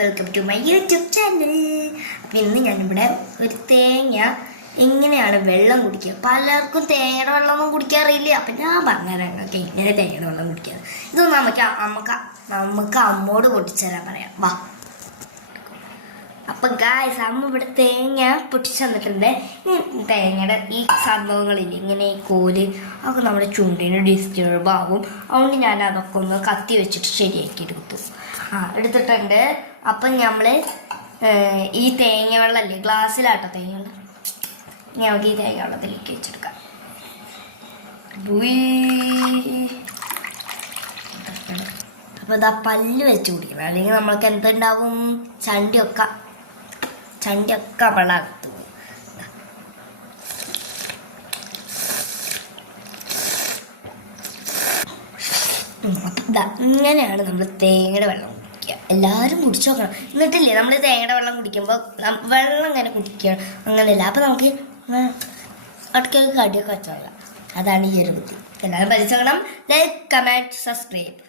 Welcome to my YouTube channel. അപ്പം ഇന്ന് ഞാനിവിടെ ഒരു തേങ്ങ എങ്ങനെയാണ് വെള്ളം കുടിക്കുക. പലർക്കും തേങ്ങയുടെ വെള്ളമൊന്നും കുടിക്കാറില്ല. അപ്പം ഞാൻ പറഞ്ഞുതരാം നിങ്ങൾക്ക് എങ്ങനെ തേങ്ങയുടെ വെള്ളം കുടിക്കുക. ഇതൊന്നും നമുക്ക് അമ്മോട് പൊട്ടിച്ചേരാൻ പറയാം. വാ. അപ്പം ഗായ്സ്, അമ്മ ഇവിടെ തേങ്ങ പൊട്ടിച്ചു തന്നിട്ടുണ്ട്. തേങ്ങയുടെ ഈ സംഭവങ്ങളില്ല, ഇങ്ങനെ ഈ കോല് അതൊക്കെ നമ്മുടെ ചുണ്ടിന് ഡിസ്റ്റർബ് ആകും. അതുകൊണ്ട് ഞാൻ അതൊക്കെ ഒന്ന് കത്തി വെച്ചിട്ട് ശരിയാക്കി എടുത്തിട്ടുണ്ട്. അപ്പം നമ്മൾ ഈ തേങ്ങ വെള്ളമല്ലേ, ഗ്ലാസ്സിലാട്ടോ തേങ്ങ വെള്ളം, ഞങ്ങൾക്ക് ഈ തേങ്ങ വെള്ളത്തിലേക്ക് വെച്ചെടുക്കാം. അപ്പം ഇതാ പല്ല് വെച്ച് കുടിക്കണം, അല്ലെങ്കിൽ നമ്മൾക്ക് എന്തുണ്ടാവും, ചണ്ടിയൊക്കെ വെള്ളമാകത്ത് പോകും. ഇങ്ങനെയാണ് നമ്മൾ തേങ്ങയുടെ വെള്ളം കുടിക്കുക. എല്ലാവരും കുടിച്ചു നോക്കണം. എന്നിട്ടില്ലേ നമ്മൾ തേങ്ങയുടെ വെള്ളം കുടിക്കുമ്പോൾ വെള്ളം ഇങ്ങനെ കുടിക്കുക അങ്ങനെയല്ല. അപ്പം നമുക്ക് അടുക്കളക്ക് കടിയൊക്കെ വെച്ചോളാം. അതാണ് ഈ ഒരു ബുദ്ധി. എല്ലാവരും പരിചരണം. Like, comment, subscribe.